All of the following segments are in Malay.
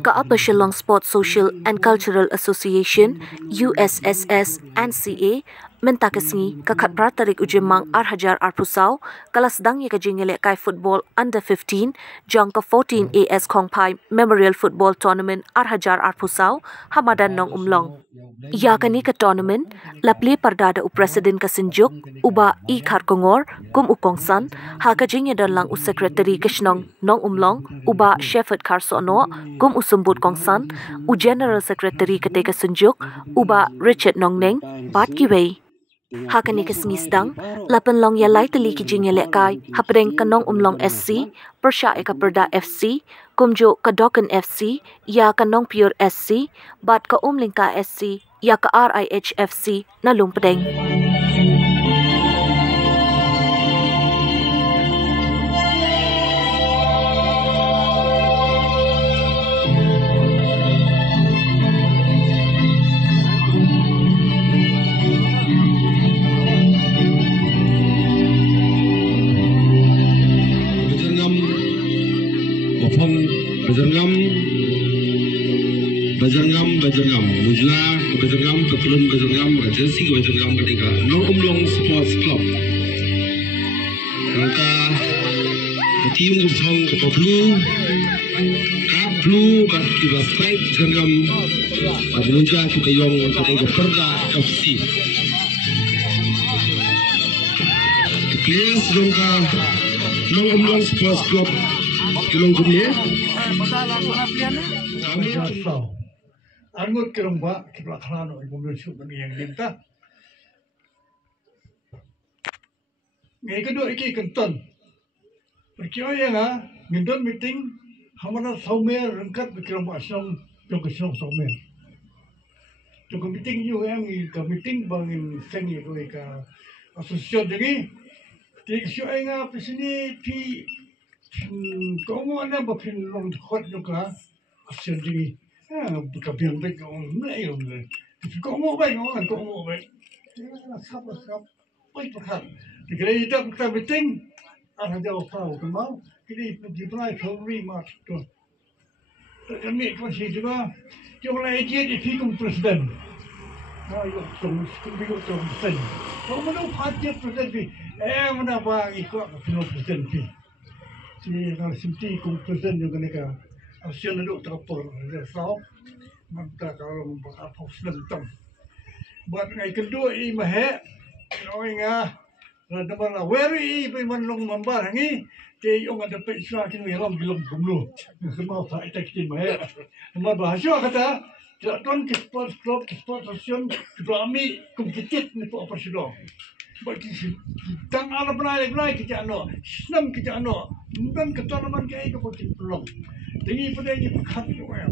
Ka-Upper Shillong Sports Social and Cultural Association USSS NCA mentakasngi kakat pratarik ujemang Arhajar Arpusau kalasdang ya kajingele kai football under 15 jang ka 14 AS Kongpai Memorial Football Tournament Arhajar Arpusau Hamadan Nong Umlong. Ya kani ka tournament lapli pardada Presiden kasinjuk uba I Khar Kongor kum ukongsan ha kajingya dan lang secretary Kishnong Nong Umlong uba Shepherd Karsono kum usumbut kongsan u general secretary kate kasinjuk uba Richard Nongneng bat kiwei. Hakani kesngisdang, lapan long ya lai teli ki jingya lekai, hapreng kanong umlong SC, persya eka perda FC, kumjo kadokan FC, ya kanong pure SC, bat ka umlingka SC, ya ka RIHFC na lumpedeng. Bajangam, Mujla, Bajangam, Patrun Bajangam, Agency Bajangam ketika Nong Umlong Sports Club. Maka tim Gusong Kaplu, Batu Strike Bajangam, Mujla kita yang ketika Perda FC. Players juga Nong Umlong Sports Club Kilong Kumye. Angut kerumba kita kelano ibu menyusul yang kita. Ngai kedua iki kenton. Perkira yang ngendon meeting hamana saumer rengkat kerumba asam jong kesong saumer. Jong meeting you yang ke meeting bangin sengi tu ka asosiasi jadi. Tiga siapa yang apa sini pi kau mana bapin long hot juga asosiasi jadi. Bukan biang baik orang lain orang. Kau mau baik orang, kau mau baik. Sab baik perkara. Jika kita meeting, ada jauh tahu kenal. Kita diberi Februari Mac tu. Kami masih juga. Jauh lagi dia fikung presiden. Ayo tunggu presiden. Kau mana parti presiden? Mana bang ikut presiden? Si kalau simti kum presiden juga ni kan. Asyik duduk terpur, resau, maka kalau apa sentam. Buat ngai kedua ini mahek, orang ada mana weri ini menlong membarangi, ke orang ada peksa kini orang belum bulu, semua tak ada kita mahek. Semua bahasa kata, tidak tuan sport club, sport sosial, kami kompetitif ni apa sudah. Bagi tang ala berai kita ano, senam kita ano, bukan ketuanan kita itu pun belum. Jadi pada ini berkat juga.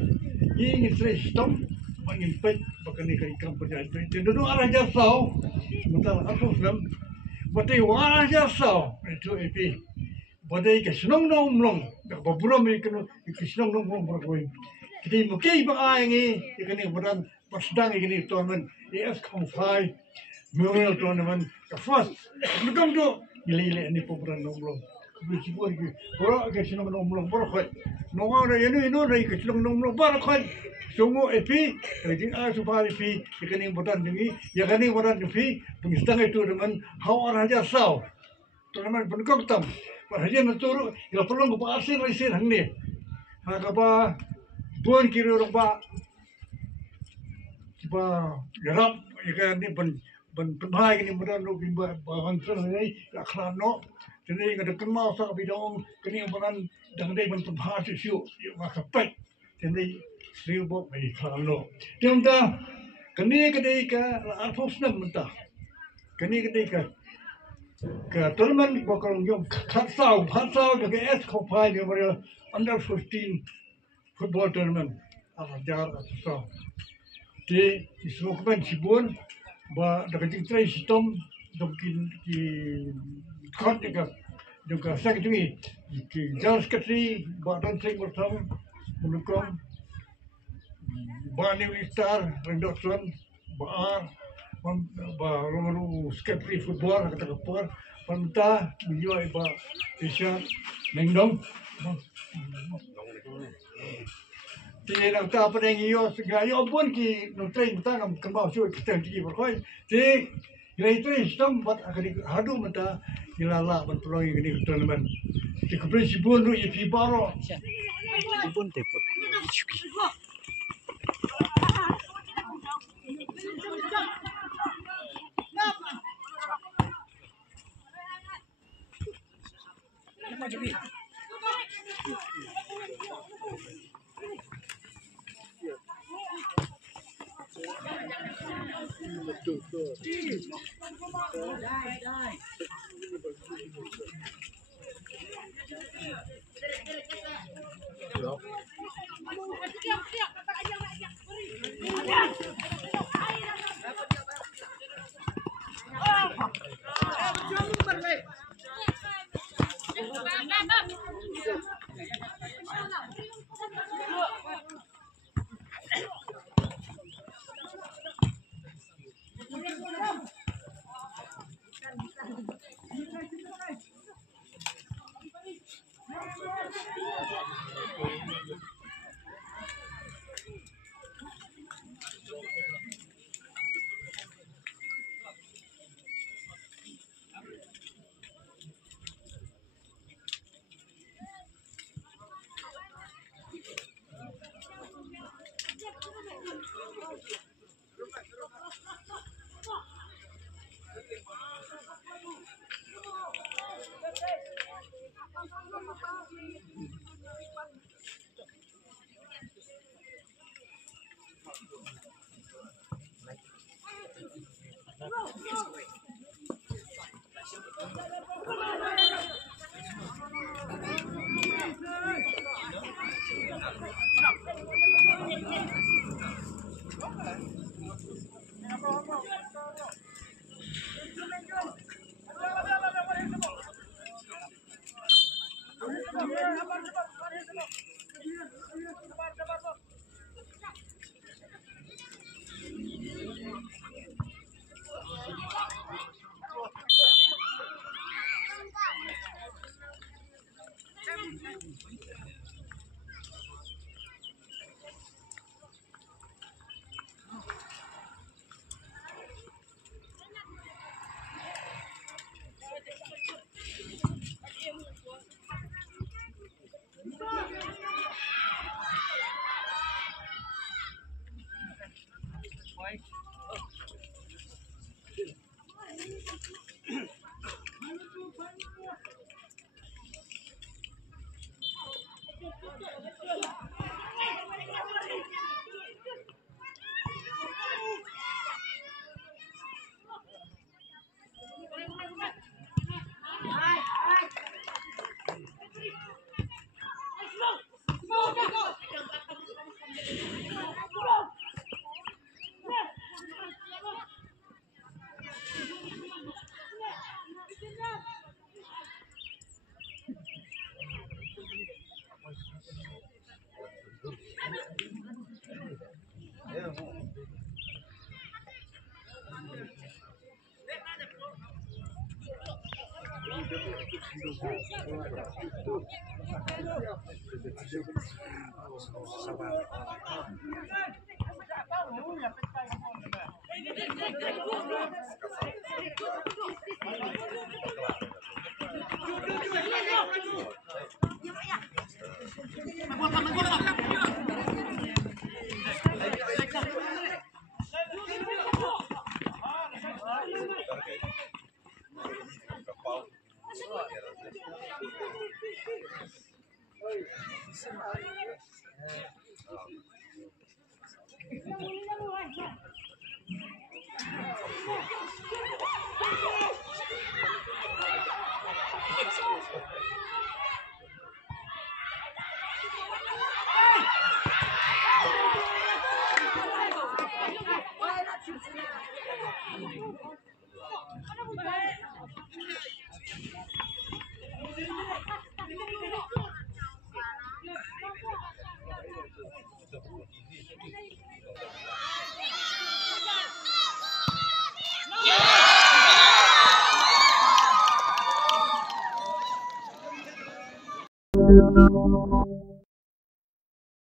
Ini sistem bangin pet bahkan ini ikan perjalanan. Jadi dulu arah jasau, sementara aku film, badai warah jasau itu epi. Badai kesenong nomlong, berbulan mereka kesenong nomlong berkuing. Jadi mungkin bang ini, ini bukan pasdang ini tournament AS Kongpai Memorial Tournament. First, bukan tu gila ini pemberan nomlong. Berjumpa lagi, orang kesenong nomlong berkuing. Nongau dah ini dah kesenong nomlong berkuing. Sungguh epi, jadi supaya epi, ikan yang bukan ini, ya kan yang bukan epi, pengistang itu dengan hawa raja sau. Tournament penuh tam. Perhatian betul, kalau perlu kita asing asing hangni. Apa buan kiri orang pak, apa gerap, ikan ni penbahai ini mudah nak bimba bangsa ni, akhlan jadi ada kenal sah bidang, kini orang dah ada penbahai siu, maka pek, jadi siu bok ni akhlan Dia muda, kini ketika arfus nak muda, kini ketika ke tournament bakal jom khatsau ke AS Kongpai Memorial under 15 football tournament Arhajar Arpusau. Di disebutkan sibun bah dekat tray sistem mungkin di kot juga saya ketui di Jals Ketri badan saya bersama mendukung Bani Star Rendokson Baar Baru Skepri football kata kapur Panta, Iyo iba, Isya, Nengdong. Thì làm ta phải đánh yêu cái yêu bốn kỳ nông dân ta làm cầm bảoជួយkita tinggi berkoi thì ini itu sistem buat akan hadu mata ilala berpeluang ini tournament di keprinsipun tu ifi baro Ipun tepot.